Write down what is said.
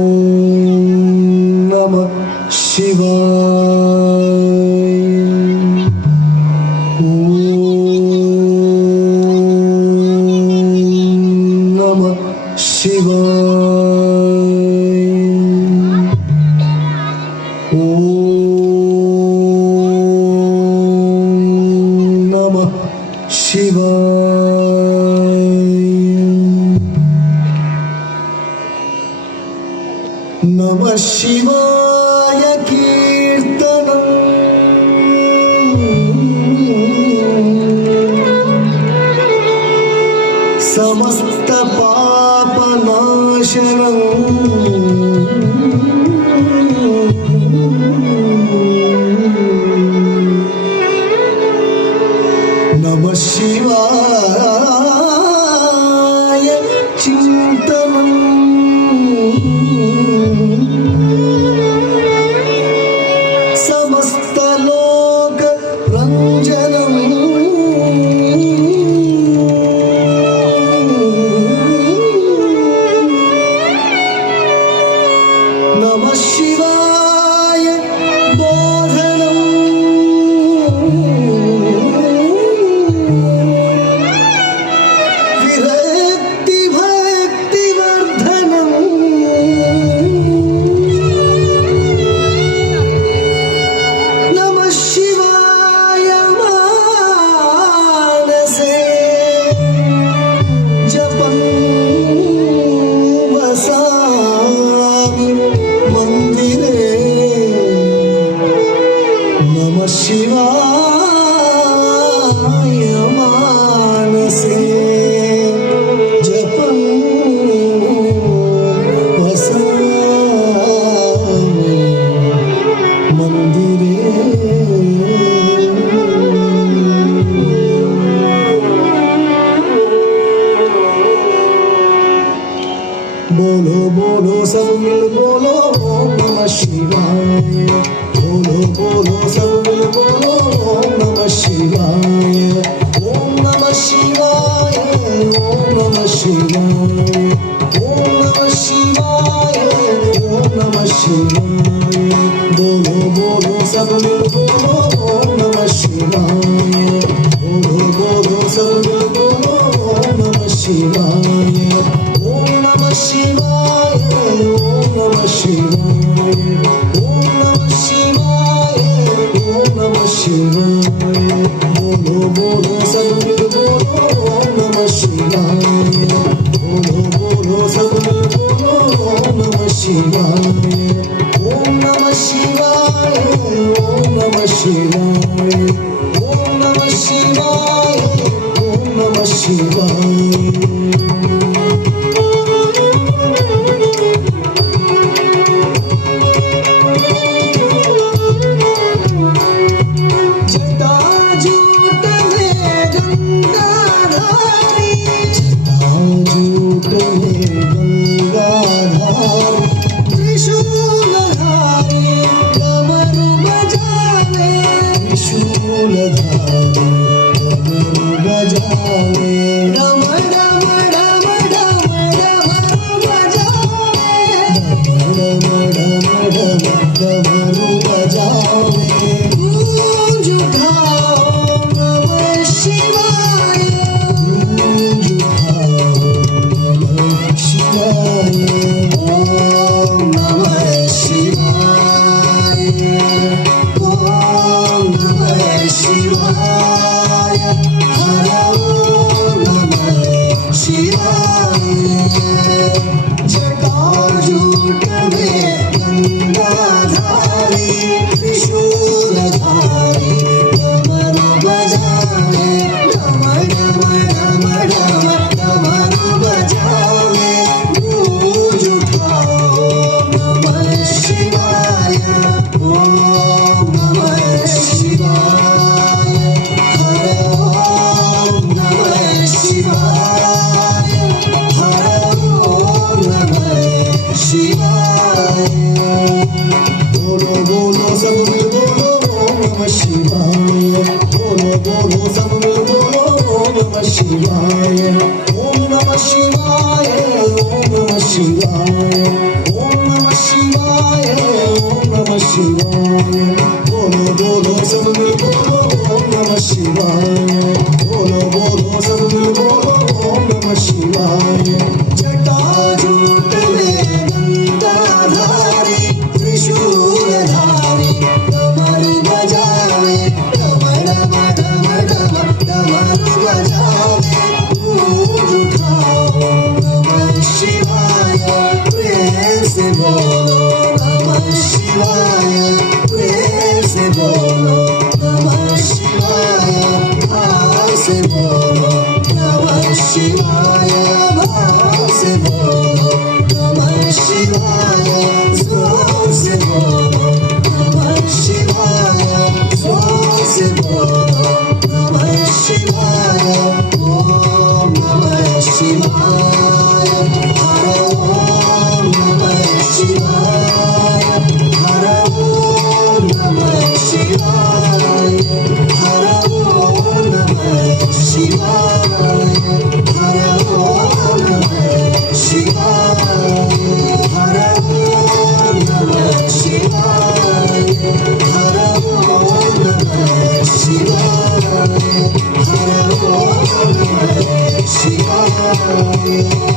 नमः शिवाय। नमः शिवाय। नमः शिवाय। नमः शिवाय कीर्तनं समस्त पापनाशनं नमः शिवाय चिन्तनं समस्तलोक रञ्जनं नमः शिवाय बोधनं विरक्ति भक्तिवर्धनं नमः शिवाय मानसे जपं वसामि मंदिरे नमः शिवाय मानसे जपं वसामि मंदिरे। बोलो बोलो सब मिल बोलो ओम नमः शिवाय। बोलो बोलो सब मिल बोलो ओम नमः शिवाय। ओम नमः शिवाय। ओम नमः शिवाय। ओम नमः शिवाय। ओम नमः शिवाय। बोलो बोलो सब मिल बोलो ओम नमः शिवाय। बोलो बोलो सब मिल बोलो ओम नमः शिवाय। ओम नमः शिवाय। ओम नमः शिवाय। ओम नमः शिवाय। ओम नमः शिवाय। बोलो बोलो सब मिल बोलो ओम नमः शिवाय। बोलो बोलो सब मिल बोलो ओम नमः शिवाय। ओम नमः शिवाय। ओम नमः शिवाय। ओम नमः शिवाय। ओम नमः शिवाय। जटाजूट में गंगाधारी जटाजूट में गंगाधारी त्रिशूलधारी डमरू बजावे त्रिशूलधारी डमरू बजावे डम डम डम डम डमरू बजावे डम डम डम डमरू बजावे। गूंज उठाओ नमः शिवाय। गूंज उठाओ नमः शिवाय। ओम नमः शिवाय। ओम नमः शिवाय। हर ओम नमः शिवाय। जटाजूट में गंगाधारी त्रिशूलधारी डमरू बजावे डम डम डम डम डमरू बजावे। गूंज उठाओ नमः शिवाय। ओम नमः शिवाय। हर ओम नमः शिवाय। हर ओम नमः शिवाय। बोलो बोलो सब मिल बोलो ओम नमः शिवाय। बोलो बोलो सब मिल बोलो ओम नमः शिवाय। ओम नमः शिवाय। ओम नमः शिवाय। ओम शिवाय बोलो बोलो सब मिल बोलो ओम नमः शिवाय बोलो बोलो सब मिल बोलो ओम नमः शिवाय जटाजूट में गंगाधारी त्रिशूलधारी डमरू बजावे डम डम डम डम डमरू बजावे गूंज उठाओ नमः शिवाय प्रेम से बोलो नमः शिवाय प्रेम से बोलो नमः शिवाय भाव से बोलो नमः शिवाय भाव से बोलो नमः शिवाय जोर से बोलो नमः शिवाय जोर से बोलो नमः शिवाय ओम नमः शिवाय हर ओम नमः शिवाय हर ओम नमः शिवाय हर ओम नमः शिवाय हर ओम नमः शिवाय हर ओम नमः शिवाय हर ओम नमः शिवाय हर ओम नमः शिवाय